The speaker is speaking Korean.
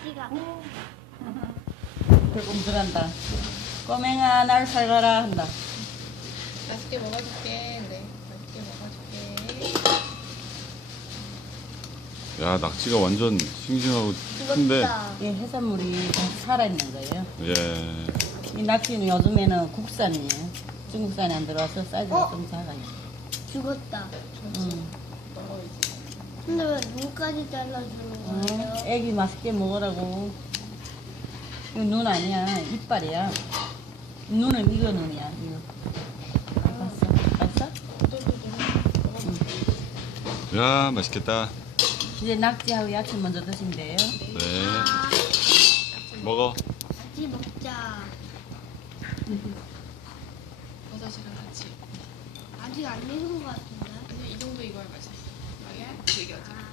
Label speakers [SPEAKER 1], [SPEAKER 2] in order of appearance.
[SPEAKER 1] 낙지가.
[SPEAKER 2] 배고들한다. 꼬맹아 날 살가라 한다.
[SPEAKER 3] 맛있게 먹어줄게. 네, 맛있게 먹어줄게.
[SPEAKER 4] 야, 낙지가 완전 싱싱하고 큰데.
[SPEAKER 1] 죽었다.
[SPEAKER 2] 이 해산물이 다 살아있는 거예요.
[SPEAKER 4] 예.
[SPEAKER 2] 이 낙지는 요즘에는 국산이에요. 중국산이 안 들어와서 사이즈가
[SPEAKER 1] 어?
[SPEAKER 2] 좀 작아요.
[SPEAKER 1] 죽었다.
[SPEAKER 3] 먹어야지.
[SPEAKER 1] 근데 왜 눈까지 잘라주는 거예요?
[SPEAKER 2] 애기 맛있게 먹으라고. 이거 눈 아니야. 이빨이야. 눈은 이거 눈이야. 이거. 봤어? 봤어?
[SPEAKER 4] 야, 맛있겠다.
[SPEAKER 2] 이제 낙지하고 야채 먼저 드시면 돼요.
[SPEAKER 4] 네.
[SPEAKER 1] 아,
[SPEAKER 4] 먹어.
[SPEAKER 1] 같이 먹자.
[SPEAKER 3] 버섯이랑 같이.
[SPEAKER 1] 아직 안 익은 것 같은데.
[SPEAKER 3] 아니, 이 정도 익어야 맛있어. 아니야? 즐겨줘.